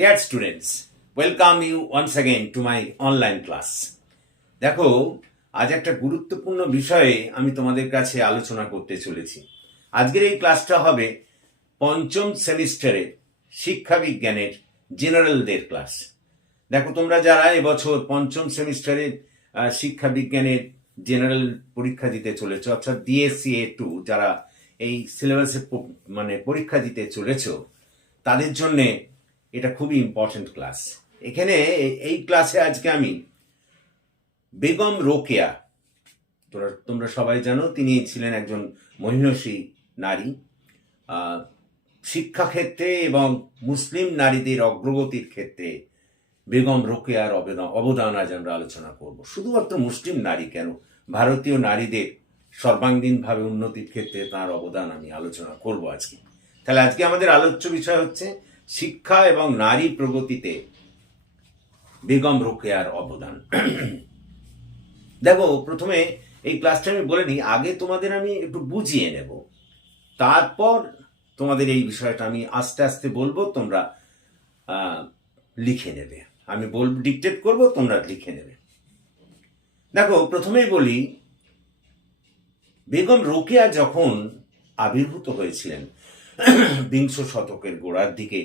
Dear students, welcome you once again to my online class. দেখো আজ একটা গুরুত্বপূর্ণ বিষয়ে আমি তোমাদের কাছে আলোচনা করতে চলেছি আজকের এই ক্লাসটা হবে পঞ্চম সেমিস্টারের শিক্ষা বিজ্ঞানের জেনারেলদের ক্লাস দেখো তোমরা যারা এবছর পঞ্চম সেমিস্টারের আহ, শিক্ষা বিজ্ঞানের জেনারেল পরীক্ষা দিতে চলেছ অর্থাৎ ডিএসসি এ টু যারা এই সিলেবাসে মানে পরীক্ষা দিতে চলেছ তাদের জন্যে এটা খুবই ইম্পর্ট্যান্ট ক্লাস এখানে এই ক্লাসে আজকে আমি বেগম রোকেয়া, তোরা, তোমরা সবাই জানো, তিনি ছিলেন একজন মহিষী নারী। শিক্ষাক্ষেত্রে এবং মুসলিম নারীদের অগ্রগতির ক্ষেত্রে বেগম রোকেয়ার অবদান আজ আমরা আলোচনা করব। শুধুমাত্র মুসলিম নারী কেন? ভারতীয় নারীদের সর্বাঙ্গীনভাবে উন্নতির ক্ষেত্রে তার অবদান আমি আলোচনা করব আজকে। তাহলে আজকে আমাদের আলোচ্য বিষয় হচ্ছে শিক্ষা এবং নারী প্রগতিতে বেগম রোকেয়ার অবদান। দেখো, প্রথমে এই ক্লাসটা আমি বলে নিই, আগে তোমাদের আমি একটু বুঝিয়ে নেব। তারপর তোমাদের এই বিষয়টা আমি আস্তে আস্তে বলব, তোমরা লিখে নেবে। আমি বল ডিকটেট করব, তোমরা লিখে নেবে। দেখো, প্রথমেই বলি, বেগম রোকেয়া যখন আবির্ভূত হয়েছিলেন, বিংশ শতকের গোড়ার দিকে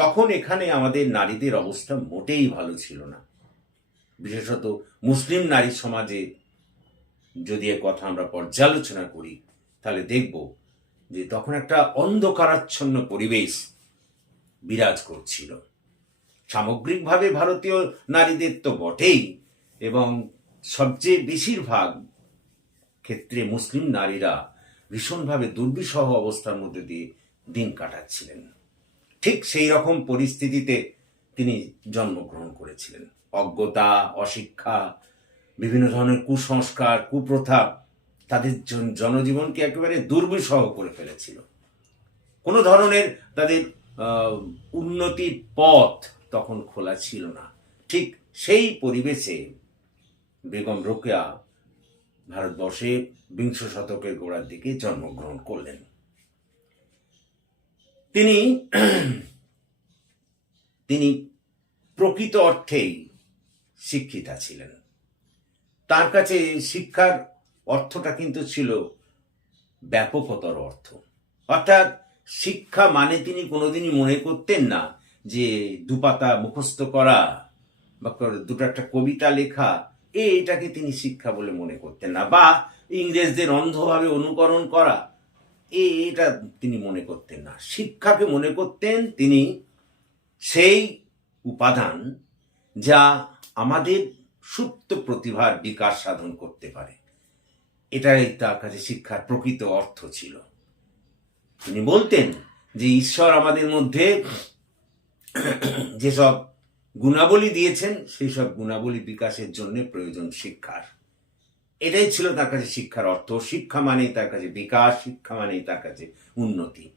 তখন এখানে আমাদের নারীদের অবস্থা মোটেই ভালো ছিল না। বিশেষত মুসলিম নারী সমাজে যদি এ কথা আমরা পর্যালোচনা করি, তাহলে দেখব যে তখন একটা অন্ধকারাচ্ছন্ন পরিবেশ বিরাজ করছিল। সামগ্রিকভাবে ভারতীয় নারীদের তো বটেই, এবং সবচেয়ে বেশিরভাগ ক্ষেত্রে মুসলিম নারীরা ভীষণভাবে দুর্বিষহ অবস্থার মধ্যে দিয়ে দিন কাটাচ্ছিলেন। ঠিক সেই রকম পরিস্থিতিতে তিনি জন্মগ্রহণ করেছিলেন। অজ্ঞতা, অশিক্ষা, বিভিন্ন ধরনের কুসংস্কার, কুপ্রথা তাদের জন- জনজীবনকে একেবারে দুর্বিষহ করে ফেলেছিল। কোনো ধরনের তাদের উন্নতির পথ তখন খোলা ছিল না। ঠিক সেই পরিবেশে বেগম রোকেয়া ভারতবর্ষে বিংশ শতকের গোড়ার দিকে জন্মগ্রহণ করলেন। তিনি তিনি প্রকৃত অর্থেই শিক্ষিতা ছিলেন। তার কাছে শিক্ষার অর্থটা কিন্তু ছিল ব্যাপকতর অর্থ। অর্থাৎ শিক্ষা মানে তিনি কোনোদিনই মনে করতেন না যে দুপাতা মুখস্থ করা বা দুটো একটা কবিতা লেখা এটাকে তিনি শিক্ষা বলে মনে করতেন না। বা ইংরেজদের অন্ধভাবে অনুকরণ করা এটা তিনি মনে করতেন না। শিক্ষাকে মনে করতেন তিনি সেই উপাদান যা আমাদের সুপ্ত প্রতিভার বিকাশ সাধন করতে পারে। এটাই তার কাছে শিক্ষার প্রকৃত অর্থ ছিল। তিনি বলতেন যে, ঈশ্বর আমাদের মধ্যে যেসব গুণাবলী দিয়েছেন সেই সব গুণাবলী বিকাশের জন্য প্রয়োজন শিক্ষার। এটাই ছিল তার কাছে শিক্ষার অর্থ। শিক্ষা মানেই তার কাছে বিকাশ, শিক্ষা মানেই তার কাছে উন্নতি।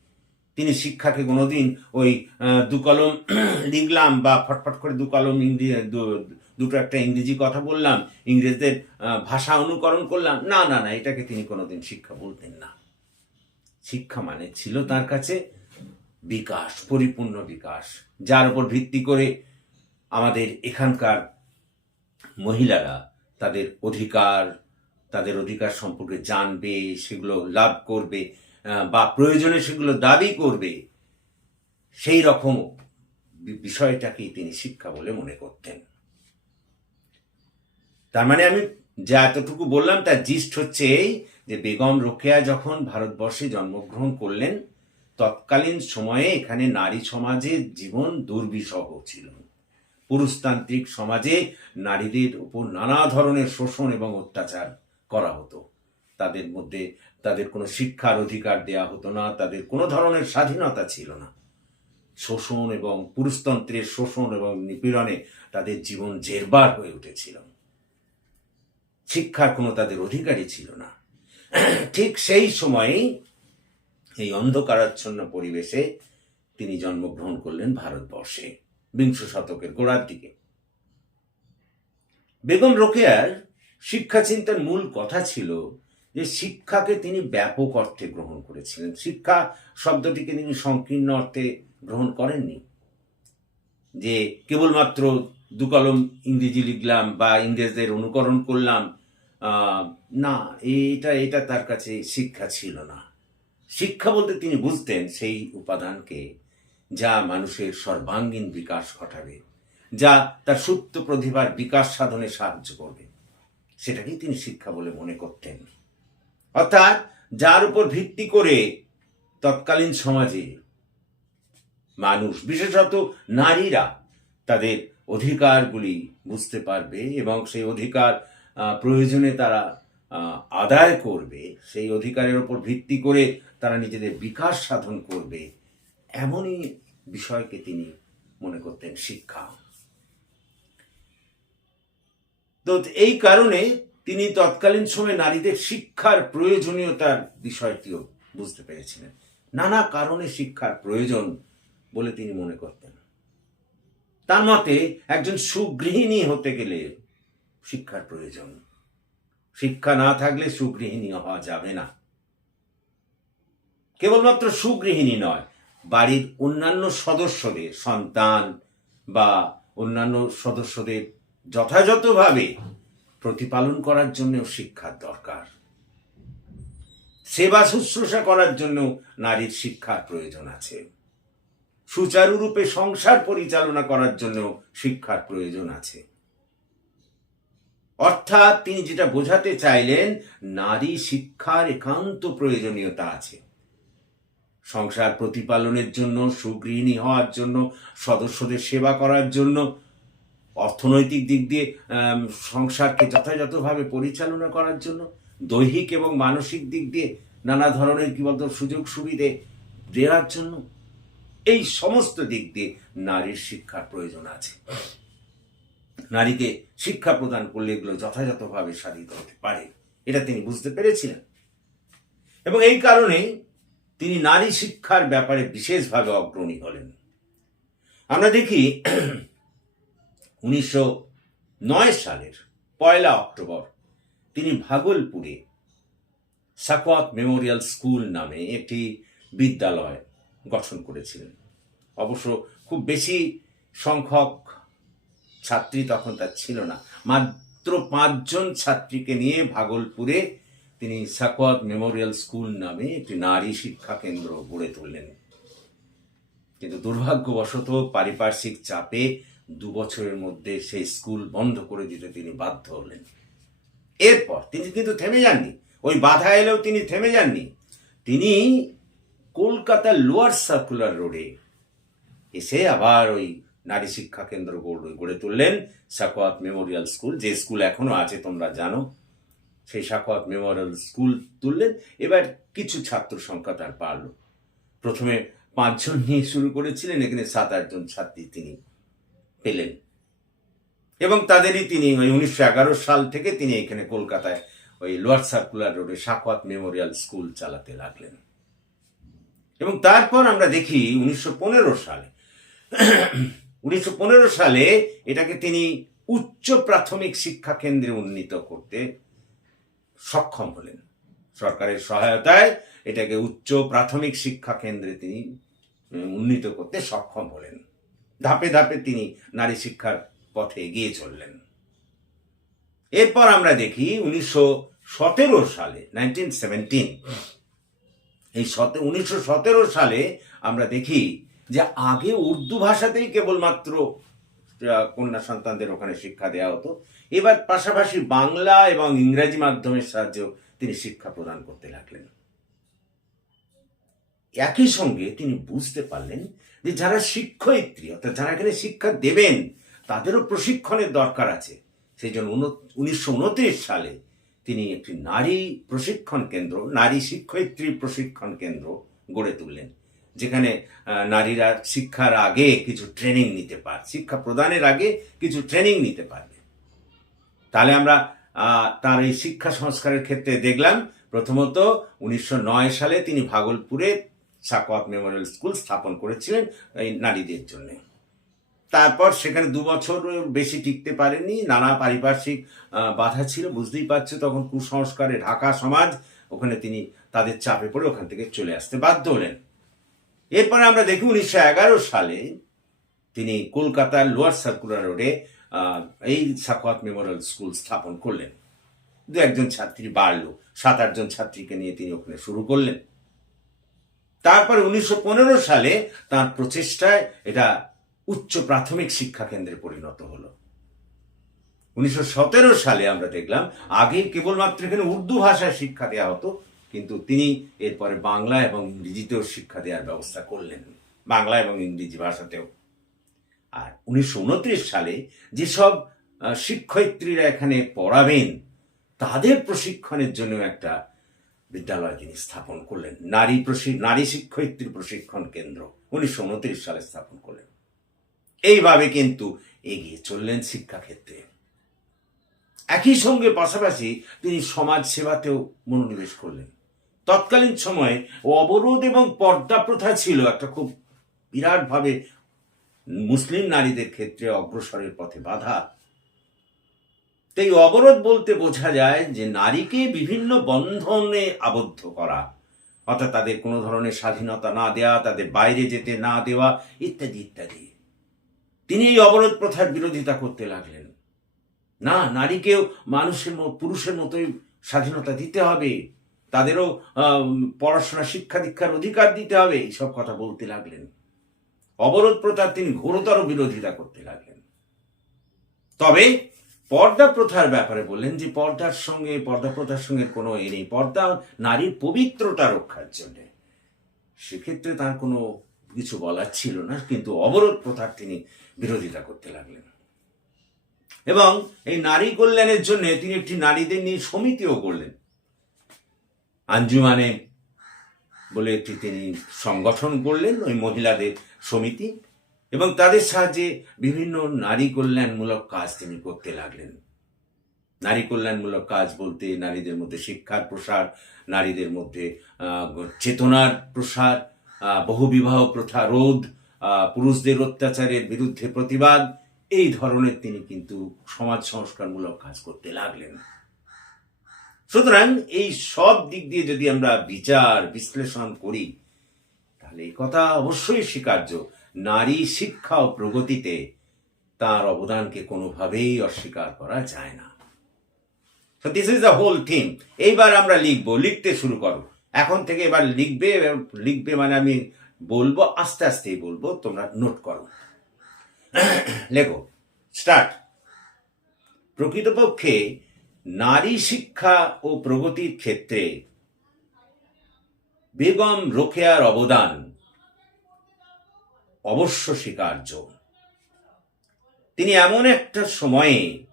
তিনি শিক্ষাকে কোনোদিন ওই দু কলম লিখলাম বা ফটফট করে দু কলম ইংরেজি দুটো একটা ইংরেজি কথা বললাম, ইংরেজদের ভাষা অনুকরণ করলাম, না না না, এটাকে তিনি কোনোদিন শিক্ষা বলতেন না। শিক্ষা মানে ছিল তার কাছে বিকাশ, পরিপূর্ণ বিকাশ। যার উপর ভিত্তি করে আমাদের এখানকার মহিলারা তাদের অধিকার তাদের অধিকার সম্পর্কে জানবে, সেগুলো লাভ করবে বা প্রয়োজনে সেগুলো দাবি করবে, সেই রকম বিষয়টাকেই তিনি শিক্ষা বলে মনে করতেন। তার মানে আমি যা এতটুকু বললাম, তার জিস্ট হচ্ছে এই যে বেগম রোকেয়া যখন ভারতবর্ষে জন্মগ্রহণ করলেন, তৎকালীন সময়ে এখানে নারী সমাজে জীবন দুর্বিষহ ছিল। পুরুষতান্ত্রিক সমাজে নারীদের উপর নানা ধরনের শোষণ এবং অত্যাচার করা হতো। তাদের মধ্যে তাদের কোনো শিক্ষার অধিকার দেয়া হতো না, তাদের কোনো ধরনের স্বাধীনতা ছিল না। শোষণ এবং পুরুষতন্ত্রের শোষণ এবং নিপীড়নে তাদের জীবন জেরবার হয়ে উঠেছিল। শিক্ষার কোনো তাদের অধিকারই ছিল না। ঠিক সেই সময়েই এই অন্ধকারাচ্ছন্ন পরিবেশে তিনি জন্মগ্রহণ করলেন ভারতবর্ষে, বিংশ শতকের গোড়ার দিকে। বেগম রোকেয়ার শিক্ষা চিন্তার মূল কথা ছিল যে শিক্ষাকে তিনি ব্যাপক অর্থে গ্রহণ করেছিলেন। শিক্ষা শব্দটিকে তিনি সংকীর্ণ অর্থে গ্রহণ করেননি। যে কেবলমাত্র দু কলম ইংরেজি লিখলাম বা ইংরেজদের অনুকরণ করলাম না, এটা এটা তার কাছে শিক্ষা ছিল না। শিক্ষা বলতে তিনি বুঝতেন সেই উপাদানকে যা মানুষের সর্বাঙ্গীন বিকাশ ঘটাবে, যা তার সুপ্ত প্রতিভার বিকাশ সাধনে সাহায্য করবে। সেটাকেই তিনি শিক্ষা বলে মনে করতেন। অর্থাৎ যার উপর ভিত্তি করে তৎকালীন সমাজে মানুষ, বিশেষত নারীরা, তাদের অধিকারগুলি বুঝতে পারবে এবং সেই অধিকার প্রয়োজনে তারা আদায় করবে, সেই অধিকারের উপর ভিত্তি করে তারা নিজেদের বিকাশ সাধন করবে, এমনই বিষয়কে তিনি মনে করতেন শিক্ষা। তো এই কারণে তিনি তৎকালীন সময়ে নারীদের শিক্ষার প্রয়োজনীয়তার বিষয়টিও বুঝতে পেরেছিলেন। নানা কারণে শিক্ষার প্রয়োজন বলে তিনি মনে করতেন। তার মতে, একজন সুগৃহিণী হতে গেলে শিক্ষার প্রয়োজন। শিক্ষা না থাকলে সুগৃহিণী হওয়া যাবে না। কেবলমাত্র সুগৃহিণী নয়, বাড়ির অন্যান্য সদস্যদের সন্তান বা অন্যান্য সদস্যদের যথাযথভাবে প্রতিপালন করার জন্যও শিক্ষার দরকার। সেবা শুশ্রূষা করার জন্য নারীর শিক্ষার প্রয়োজন আছে। সুচারুরূপে সংসার পরিচালনা করার জন্য শিক্ষার প্রয়োজন আছে। অর্থাৎ তিনি যেটা বোঝাতে চাইলেন, নারী শিক্ষার একান্ত প্রয়োজনীয়তা আছে। সংসার প্রতিপালনের জন্য, সুগৃহিণী হওয়ার জন্য, সদস্যদের সেবা করার জন্য অর্থনৈতিক দিক দিয়ে সংসারকে যথাযথভাবে পরিচালনা করার জন্য, দৈহিক এবং মানসিক দিক দিয়ে নানা ধরনের কি বলতো, সুযোগ সুবিধে দেওয়ার জন্য, এই সমস্ত দিক দিয়ে নারীর শিক্ষার প্রয়োজন আছে। নারীকে শিক্ষা প্রদান করলে এগুলো যথাযথভাবে সাধিত হতে পারে, এটা তিনি বুঝতে পেরেছিলেন। এবং এই কারণে তিনি নারী শিক্ষার ব্যাপারে বিশেষভাবে অগ্রণী হলেন। আমরা দেখি উনিশশো নয় সালের পয়লা অক্টোবর তিনি ভাগলপুরে সাকওয়াত মেমোরিয়াল স্কুল নামে একটি বিদ্যালয় গঠন করেছিলেন। অবশ্য খুব বেশি সংখ্যক ছাত্রী তখন তার ছিল না। মাত্র পাঁচজন ছাত্রীকে নিয়ে ভাগলপুরে তিনি সাকওয়াত মেমোরিয়াল স্কুল নামে একটি নারী শিক্ষা কেন্দ্র গড়ে তুললেন। কিন্তু দুর্ভাগ্যবশত পারিপার্শ্বিক চাপে দু বছরের মধ্যে সেই স্কুল বন্ধ করে দিতে তিনি বাধ্য হলেন। এরপর তিনি কিন্তু থেমে যাননি। ওই বাধা এলেও তিনি থেমে যাননি। তিনি কলকাতার লোয়ার সার্কুলার রোডে এসে আবার ওই নারী শিক্ষা কেন্দ্র গড়ে তুললেন সাকওয়াত মেমোরিয়াল স্কুল। যে স্কুল এখনও আছে, তোমরা জানো, সেই সাকওয়াত মেমোরিয়াল স্কুল তুললেন। এবার কিছু ছাত্র সংখ্যা তার বাড়ল প্রথমে পাঁচজন নিয়ে শুরু করেছিলেন, এখানে সাত আটজন ছাত্রী তিনি পেলেন। এবং তাদেরই তিনি ওই উনিশশো এগারো সাল থেকে তিনি এখানে কলকাতায় ওই লোয়ার সার্কুলার রোডে সাকওয়াত মেমোরিয়াল স্কুল চালাতে লাগলেন। এবং তারপর আমরা দেখি উনিশশো পনেরো সালে, উনিশশো পনেরো সালে এটাকে তিনি উচ্চ প্রাথমিক শিক্ষা কেন্দ্রে উন্নীত করতে সক্ষম হলেন। সরকারের সহায়তায় এটাকে উচ্চ প্রাথমিক শিক্ষা কেন্দ্রে তিনি উন্নীত করতে সক্ষম হলেন। ধাপে ধাপে তিনি নারী শিক্ষার পথে এগিয়ে চললেন। এরপর আমরা দেখি উনিশশো সতেরো সালে নাইনটিন সেভেন্টিন এই উনিশশো সতেরো সালে আমরা দেখি যে আগে উর্দু ভাষাতেই কেবলমাত্র কন্যা সন্তানদের ওখানে শিক্ষা দেওয়া হতো। এবার পাশাপাশি বাংলা এবং ইংরেজি মাধ্যমের সাহায্যেও তিনি শিক্ষা প্রদান করতে লাগলেন। একই সঙ্গে তিনি বুঝতে পারলেন যে যারা শিক্ষয়িত্রী, অর্থাৎ যারা এখানে শিক্ষা দেবেন, তাদেরও প্রশিক্ষণের দরকার আছে। সেই জন্য উনিশশো উনত্রিশ সালে তিনি একটি নারী প্রশিক্ষণ কেন্দ্র, নারী শিক্ষয়িত্রী প্রশিক্ষণ কেন্দ্র গড়ে তুললেন, যেখানে নারীরা শিক্ষার আগে কিছু ট্রেনিং নিতে পারে, শিক্ষা প্রদানের আগে কিছু ট্রেনিং নিতে পারবে। তাহলে আমরা তার এই শিক্ষা সংস্কারের ক্ষেত্রে দেখলাম, প্রথমত উনিশশো নয় সালে তিনি ভাগলপুরে সাকওয়াত মেমোরিয়াল স্কুল স্থাপন করেছিলেন এই নারীদের জন্য। তারপর সেখানে দু বছর বেশি টিকতে পারেনি নানা পারিপার্শ্বিক বাধা ছিল, বুঝতেই পারছ তখন কুসংস্কারে ঢাকা সমাজ, ওখানে তিনি তাদের চাপে পড়ে ওখান থেকে চলে আসতে বাধ্য হলেন। এরপরে আমরা দেখি উনিশশো এগারো সালে তিনি কলকাতার লোয়ার সার্কুলার রোডে এই সাকওয়াত মেমোরিয়াল স্কুল স্থাপন করলেন। দু একজন ছাত্রী বাড়লো, সাত আটজন ছাত্রীকে নিয়ে তিনি ওখানে শুরু করলেন। তারপর উনিশশো পনেরো সালে তার প্রচেষ্টায় এটা উচ্চ প্রাথমিক শিক্ষা কেন্দ্রে পরিণত হলো। উনিশশো সতেরো সালে আমরা দেখলাম, আগে কেবলমাত্র এখানে উর্দু ভাষায় শিক্ষা দেওয়া হতো, কিন্তু তিনি এরপরে বাংলা এবং ইংরেজিতেও শিক্ষা দেওয়ার ব্যবস্থা করলেন, বাংলা এবং ইংরেজি ভাষাতেও। আর উনিশশো উনত্রিশ সালে যেসব শিক্ষয়িত্রীরা এখানে পড়াবেন, তাদের প্রশিক্ষণের জন্য একটা বিদ্যালয় তিনি স্থাপন করলেন। নারী নারী শিক্ষয়িত্রী প্রশিক্ষণ কেন্দ্র উনিশশো উনত্রিশ সালে স্থাপন করলেন। এইভাবে কিন্তু এগিয়ে চললেন শিক্ষাক্ষেত্রে। একই সঙ্গে পাশাপাশি তিনি সমাজ সেবাতেও মনোনিবেশ করলেন। তৎকালীন সময়ে অবরোধ এবং পর্দা প্রথা ছিল একটা খুব বিরাটভাবে মুসলিম নারীদের ক্ষেত্রে অগ্রসরের পথে বাধা। তো এই অবরোধ বলতে বোঝা যায় যে নারীকে বিভিন্ন বন্ধনে আবদ্ধ করা, অর্থাৎ তাদের কোনো ধরনের স্বাধীনতা না দেওয়া তাদের বাইরে যেতে না দেওয়া, ইত্যাদি ইত্যাদি। তিনি এই অবরোধ প্রথার বিরোধিতা করতে লাগলেন। না, নারীকেও মানুষের পুরুষের মতোই স্বাধীনতা দিতে হবে। তাদেরও পড়াশোনা, শিক্ষা দীক্ষার অধিকার দিতে হবে, এইসব কথা বলতে লাগলেন। অবরোধ প্রথার তিনি ঘোরতর বিরোধিতা করতে লাগলেন। তবে পর্দা প্রথার ব্যাপারে বললেন যে পর্দার সঙ্গে, পর্দা প্রথার সঙ্গে কোনো এ নেই। পর্দা নারীর পবিত্রতা রক্ষার জন্য। সেক্ষেত্রে তার কোনো কিছু বলার ছিল না, কিন্তু অবরোধ প্রথার তিনি বিরোধিতা করতে লাগলেন। এবং এই নারী কল্যাণের জন্য তিনি একটি নারীদের নিয়ে সমিতিও করলেন আঞ্জুমানে বলে একটি তিনি সংগঠন করলেন ওই মহিলাদের সমিতি। এবং তাদের সাহায্যে বিভিন্ন নারী কল্যাণমূলক কাজ তিনি করতে লাগলেন। নারী কল্যাণমূলক কাজ বলতে নারীদের মধ্যে শিক্ষার প্রসার, নারীদের মধ্যে চেতনার প্রসার বহুবিবাহ প্রথা রোধ পুরুষদের অত্যাচারের বিরুদ্ধে প্রতিবাদ, এই ধরনের তিনি কিন্তু সমাজ সংস্কারমূলক কাজ করতে লাগলেন। সুতরাং এই সব দিক দিয়ে যদি আমরা বিচার বিশ্লেষণ করি, তাহলে এই কথা অবশ্যই স্বীকার্য। নারী শিক্ষা ও প্রগতিতে তার অবদানকে কোনোভাবেই অস্বীকার করা যায় না। তো this is the whole theme এইবার আমরা লিখব, লিখতে শুরু করো। এখন থেকে এবার লিখবে লিখবে মানে আমি বলব, আস্তে আস্তেই বলব, তোমরা নোট করো। লেখো স্টার্ট প্রকৃতপক্ষে নারী শিক্ষা ও প্রগতির ক্ষেত্রে বেগম রোকেয়ার অবদান অবশ্য স্বীকার্য। তিনি এমন একটা সময়ে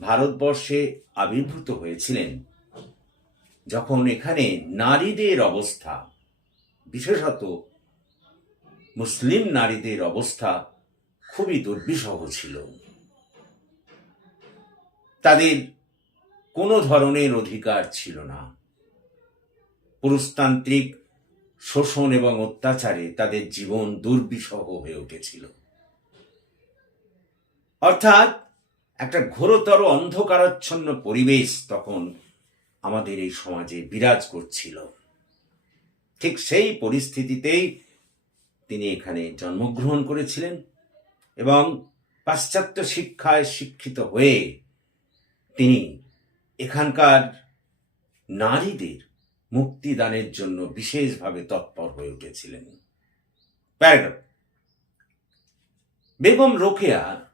ভারতবর্ষে আবির্ভূত হয়েছিলেন, যখন এখানে নারীদের অবস্থা, বিশেষত মুসলিম নারীদের অবস্থা খুবই দুর্বিষহ ছিল। তাদের কোনো ধরনের অধিকার ছিল না। পুরুষতান্ত্রিক শোষণ এবং অত্যাচারে তাদের জীবন দুর্বিষহ হয়ে উঠেছিল। অর্থাৎ একটা ঘোরতর অন্ধকারাচ্ছন্ন পরিবেশ তখন আমাদের এই সমাজে বিরাজ করছিল। ঠিক সেই পরিস্থিতিতেই তিনি এখানে জন্মগ্রহণ করেছিলেন এবং পাশ্চাত্য শিক্ষায় শিক্ষিত হয়ে তিনি এখানকার নারীদের মুক্তিদানের জন্য বিশেষভাবে তৎপর হয়ে উঠেছিলেন। প্যারাগ্রাফ। বেগম রোকেয়া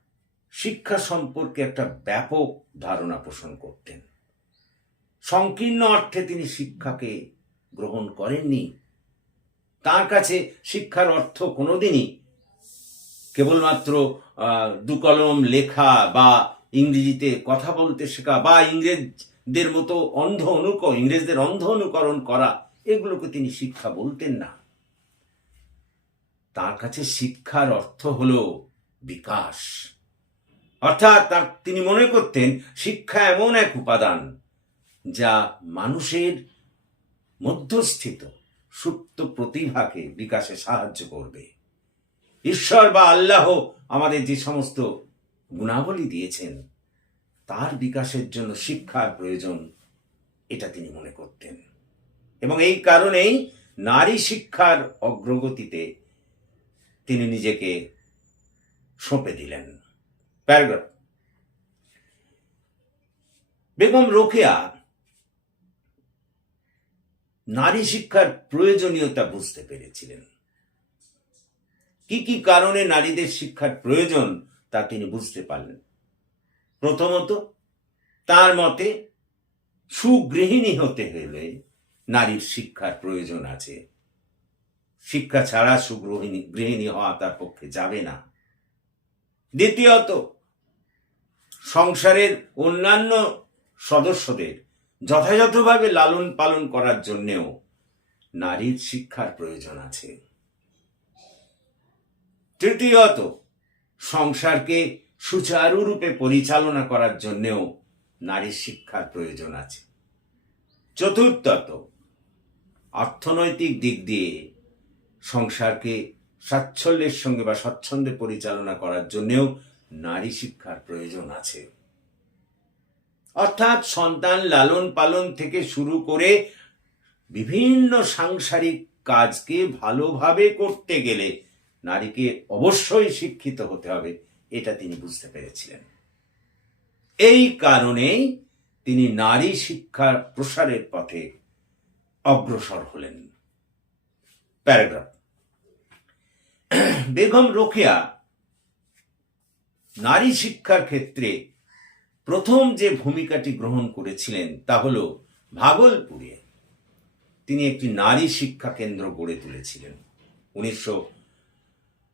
শিক্ষা সম্পর্কে একটা ব্যাপক ধারণা পোষণ করতেন। সংকীর্ণ অর্থে তিনি শিক্ষাকে গ্রহণ করেননি। তার কাছে শিক্ষার অর্থ কোনোদিনই কেবলমাত্র আহ, দু লেখা বা ইংরেজিতে কথা বলতে শেখা বা ইংরেজদের মতো অন্ধ অনুক, ইংরেজদের অন্ধ অনুকরণ করা, এগুলোকে তিনি শিক্ষা বলতেন না। তার কাছে শিক্ষার অর্থ হল বিকাশ। অর্থাৎ তার, তিনি মনে করতেন শিক্ষা এমন এক উপাদান যা মানুষের মধ্যস্থিত সুপ্ত প্রতিভাকে বিকাশে সাহায্য করবে। ঈশ্বর বা আল্লাহ আমাদের যে সমস্ত গুণাবলী দিয়েছেন তার বিকাশের জন্য শিক্ষার প্রয়োজন, এটা তিনি মনে করতেন। এবং এই কারণেই নারী শিক্ষার অগ্রগতিতে তিনি নিজেকে সঁপে দিলেন। প্যারাগ্রাফ। বেগম রোকেয়া নারী শিক্ষার প্রয়োজনীয়তা বুঝতে পেরেছিলেন। কি কি কারণে নারীদের শিক্ষার প্রয়োজন তা তিনি বুঝতে পারলেন? প্রথমত, তার মতে, সুগৃহিণী হতে হলে নারীর শিক্ষার প্রয়োজন আছে। শিক্ষা ছাড়া সুগৃহিণী, গৃহিণী হওয়া তার পক্ষে যাবে না। দ্বিতীয়ত, সংসারের অন্যান্য সদস্যদের যথাযথভাবে লালন পালন করার জন্যেও নারীর শিক্ষার প্রয়োজন আছে। তৃতীয়ত, সংসারকে সুচারুরূপে পরিচালনা করার জন্যেও নারীর শিক্ষার প্রয়োজন আছে। চতুর্থত, অর্থনৈতিক দিক দিয়ে সংসারকে সাচ্ছল্যের সঙ্গে বা স্বচ্ছন্দে পরিচালনা করার জন্যেও নারী শিক্ষার প্রয়োজন আছে। অর্থাৎ সন্তান লালন পালন থেকে শুরু করে বিভিন্ন সাংসারিক কাজকে ভালোভাবে করতে গেলে নারীকে অবশ্যই শিক্ষিত হতে হবে। এটা তিনি বুঝতে পেরেছিলেন। এই কারণেই তিনি নারী শিক্ষার প্রসারের পথে অগ্রসর হলেন। প্যারাগ্রাফ। বেগম রোকেয়া নারী শিক্ষার ক্ষেত্রে প্রথম যে ভূমিকাটি গ্রহণ করেছিলেন তা হল ভাগলপুরে। তিনি একটি নারী শিক্ষা কেন্দ্র গড়ে তুলেছিলেন। উনিশশো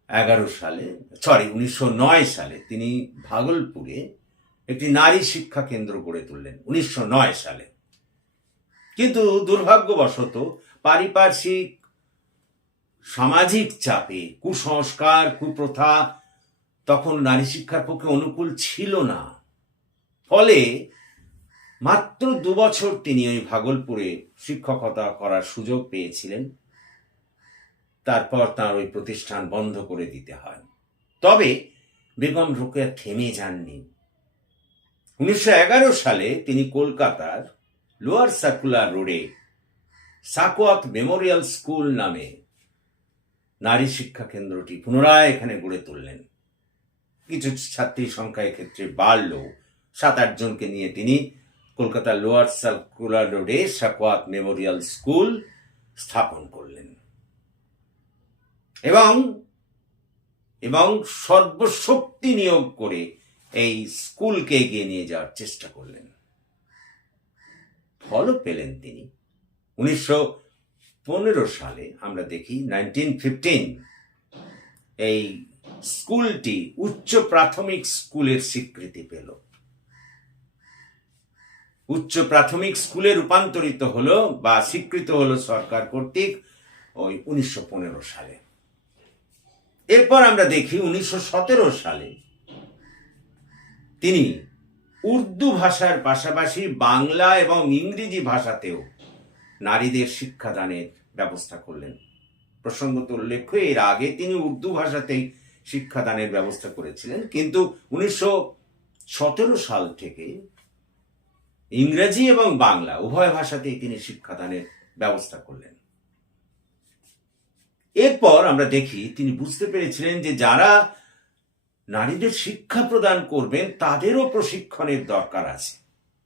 এগারো সালে সরি উনিশশো নয় সালে তিনি ভাগলপুরে একটি নারী শিক্ষা কেন্দ্র গড়ে তুললেন, উনিশশো নয় সালে। কিন্তু দুর্ভাগ্যবশত পারিপার্শ্বিক সামাজিক চাপে কুসংস্কার, কুপ্রথা তখন নারী শিক্ষার পক্ষে অনুকূল ছিল না। ফলে মাত্র দু বছর তিনি ওই ভাগলপুরে শিক্ষকতা করার সুযোগ পেয়েছিলেন। তারপর তার ওই প্রতিষ্ঠান বন্ধ করে দিতে হয়। তবে বেগম রোকেয়া থেমে যাননি। উনিশশো এগারো সালে তিনি কলকাতার লোয়ার সার্কুলার রোডে সাকোয়াত মেমোরিয়াল স্কুল নামে নারী শিক্ষা কেন্দ্রটি পুনরায় এখানে গড়ে তুললেন। কিছু ছাত্রী সংখ্যা ক্ষেত্রে বাড়লেও সাত, আট জনকে নিয়ে তিনি কলকাতার লোয়ার সার্কুলার রোডে সাকোয়াত মেমোরিয়াল স্কুল স্থাপন করলেন। এবং এবং সর্বশক্তি নিয়োগ করে এই স্কুলকে এগিয়ে নিয়ে যাওয়ার চেষ্টা করলেন। ফলও পেলেন তিনি। উনিশশো পনেরো সালে আমরা দেখি নাইনটিন ফিফটিন এই স্কুলটি উচ্চ প্রাথমিক স্কুলের স্বীকৃতি পেল। উচ্চ প্রাথমিক স্কুলে রূপান্তরিত হলো বা স্বীকৃত হলো সরকার কর্তৃক ওই উনিশশো পনেরো সালে। এরপর আমরা দেখি উনিশশো সতেরো সালে তিনি উর্দু ভাষার পাশাপাশি বাংলা এবং ইংরেজি ভাষাতেও নারীদের শিক্ষাদানের ব্যবস্থা করলেন। প্রসঙ্গত উল্লেখ্য, এর আগে তিনি উর্দু ভাষাতেই শিক্ষাদানের ব্যবস্থা করেছিলেন, কিন্তু উনিশশো সতেরো সাল থেকে ইংরেজি এবং বাংলা উভয় ভাষাতেই তিনি শিক্ষাদানের ব্যবস্থা করলেন। এরপর আমরা দেখি তিনি বুঝতে পেরেছিলেন যে যারা নারীদের শিক্ষা প্রদান করবেন, তাদেরও প্রশিক্ষণের দরকার আছে।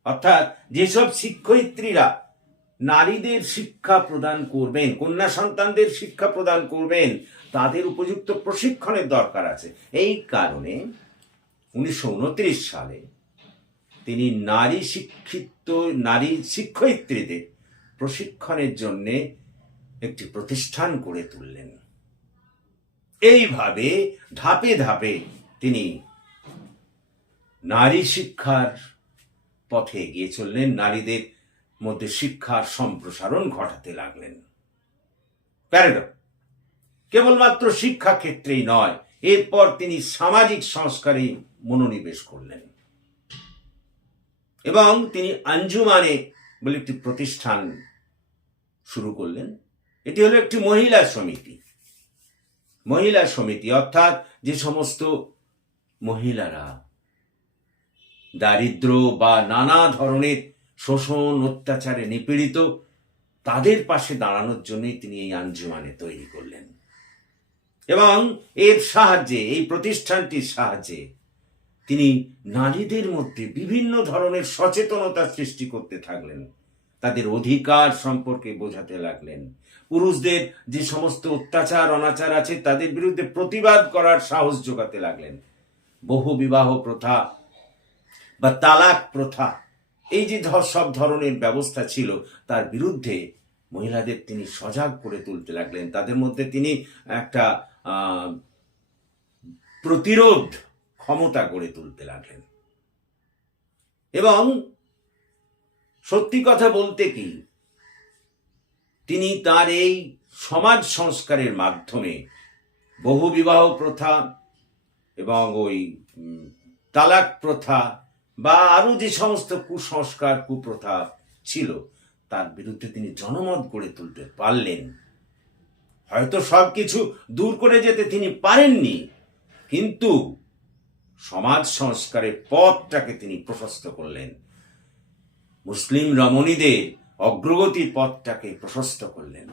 অর্থাৎ যেসব শিক্ষয়িত্রীরা নারীদের শিক্ষা প্রদান করবেন, কন্যা সন্তানদের শিক্ষা প্রদান করবেন, তাদের উপযুক্ত প্রশিক্ষণের দরকার আছে। এই কারণে উনিশশো উনত্রিশ সালে তিনি নারী শিক্ষিত, নারী শিক্ষয়িত্রীদের প্রশিক্ষণের জন্যে একটি প্রতিষ্ঠান গড়ে তুললেন। এইভাবে ধাপে ধাপে তিনি নারী শিক্ষার পথে এগিয়ে চললেন। নারীদের মধ্যে শিক্ষার সম্প্রসারণ ঘটাতে লাগলেন। প্যারাডক্স কেবলমাত্র শিক্ষা ক্ষেত্রেই নয়, এরপর তিনি সামাজিক সংস্কারে মনোনিবেশ করলেন। এবং তিনি আঞ্জুমানে বলে একটি প্রতিষ্ঠান শুরু করলেন। এটি হলো একটি মহিলা সমিতি। মহিলা সমিতি, অর্থাৎ যে সমস্ত মহিলারা দারিদ্র বা নানা ধরনের শোষণ, অত্যাচারে নিপীড়িত, তাদের পাশে দাঁড়ানোর জন্যই তিনি এই আঞ্জুমানে তৈরি করলেন। এবং এর সাহায্যে, এই প্রতিষ্ঠানটির সাহায্যে তিনি নারীদের মধ্যে বিভিন্ন ধরনের সচেতনতা সৃষ্টি করতে থাকলেন। তাদের অধিকার সম্পর্কে বোঝাতে লাগলেন। পুরুষদের যে সমস্ত অত্যাচার, অনাচার আছে, তাদের বিরুদ্ধে প্রতিবাদ করার সাহস যোগাতে লাগলেন। বহু বিবাহ প্রথা বা তালাক প্রথা, এই যে সব ধরনের ব্যবস্থা ছিল, তার বিরুদ্ধে মহিলাদের তিনি সজাগ করে তুলতে লাগলেন। তাদের মধ্যে তিনি একটা প্রতিরোধ ক্ষমতা গড়ে তুলতে লাগলেন। এবং সত্যি কথা বলতে কি তিনি তার এই সমাজ সংস্কারের মাধ্যমে বহু বিবাহ প্রথা এবং ওই তালাক প্রথা বা আরও যে সমস্ত কুসংস্কার, কুপ্রথা ছিল, তার বিরুদ্ধে তিনি জনমত গড়ে তুলতে পারলেন। হয়তো সব কিছু দূর করে যেতে তিনি পারেননি, কিন্তু সমাজ সংস্কারের পথটাকে তিনি প্রশস্ত করলেন। মুসলিম রমণীদের অগ্রগতির পথটাকে প্রশস্ত করলেন।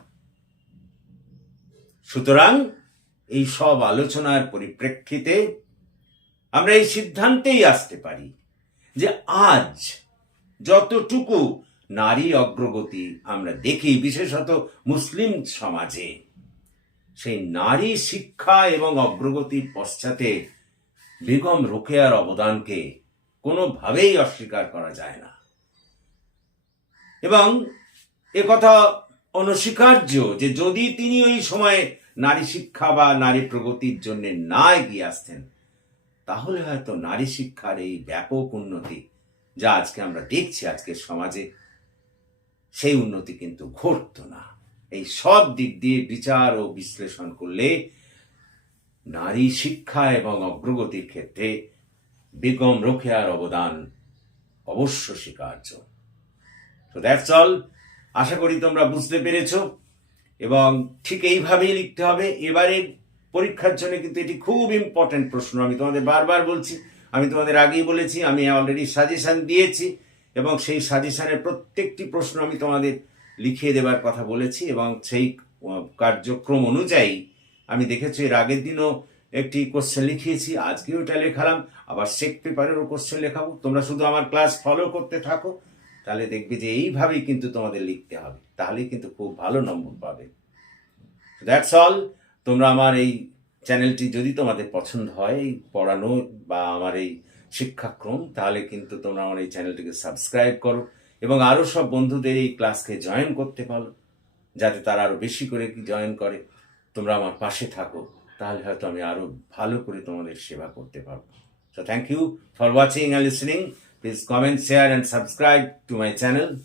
সুতরাং এই সব আলোচনার পরিপ্রেক্ষিতে আমরা এই সিদ্ধান্তেই আসতে পারি যে আজ যতটুকু নারী অগ্রগতি আমরা দেখি, বিশেষত মুসলিম সমাজে, সেই নারী শিক্ষা এবং অগ্রগতির পশ্চাতে বেগম রোকেয়ার অবদানকে কোনোভাবেই অস্বীকার করা যায় না। এবং কথা অনস্বীকার্য যে যদি তিনি ওই সময়ে নারী শিক্ষা বা নারী প্রগতির জন্য না এগিয়ে আসতেন, তাহলে হয়তো নারী শিক্ষার এই ব্যাপক উন্নতি যা আজকে আমরা দেখছি আজকের সমাজে, সেই উন্নতি কিন্তু ঘটতো না। এই সব দিক দিয়ে বিচার ও বিশ্লেষণ করলে নারী শিক্ষা এবং অগ্রগতির ক্ষেত্রে বেগম রোকেয়ার অবদান অবশ্য স্বীকার্য। তো দ্যাটস অল আশা করি তোমরা বুঝতে পেরেছ। এবং ঠিক এইভাবেই লিখতে হবে। এবারে পরীক্ষার জন্য কিন্তু এটি খুব ইম্পর্টেন্ট প্রশ্ন। আমি তোমাদের বারবার বলছি, আমি তোমাদের আগেই বলেছি, আমি অলরেডি সাজেশান দিয়েছি। এবং সেই সাজেশানের প্রত্যেকটি প্রশ্ন আমি তোমাদের লিখিয়ে দেবার কথা বলেছি। এবং সেই কার্যক্রম অনুযায়ী আমি দেখেছি এর আগের দিনও একটি কোশ্চেন লিখিয়েছি, আজকেও এটা লেখালাম। আবার সেক পেপারেরও কোশ্চেন লেখাবো। তোমরা শুধু আমার ক্লাস ফলো করতে থাকো। তাহলে দেখবে যে এইভাবেই কিন্তু তোমাদের লিখতে হবে। তাহলেই কিন্তু খুব ভালো নম্বর পাবে। দ্যাটস অল তোমরা আমার এই চ্যানেলটি যদি তোমাদের পছন্দ হয়, এই পড়ানো বা আমার এই শিক্ষাক্রম, তাহলে কিন্তু তোমরা আমার এই চ্যানেলটিকে সাবস্ক্রাইব করো এবং আরও সব বন্ধুদের এই ক্লাসকে জয়েন করতে পারো, যাতে তারা আরও বেশি করে কি জয়েন করে। তোমরা আমার পাশে থাকো, তাহলে হয়তো আমি আরও ভালো করে তোমাদের সেবা করতে পারব। So thank you for watching and listening. Please comment, share and subscribe to my channel.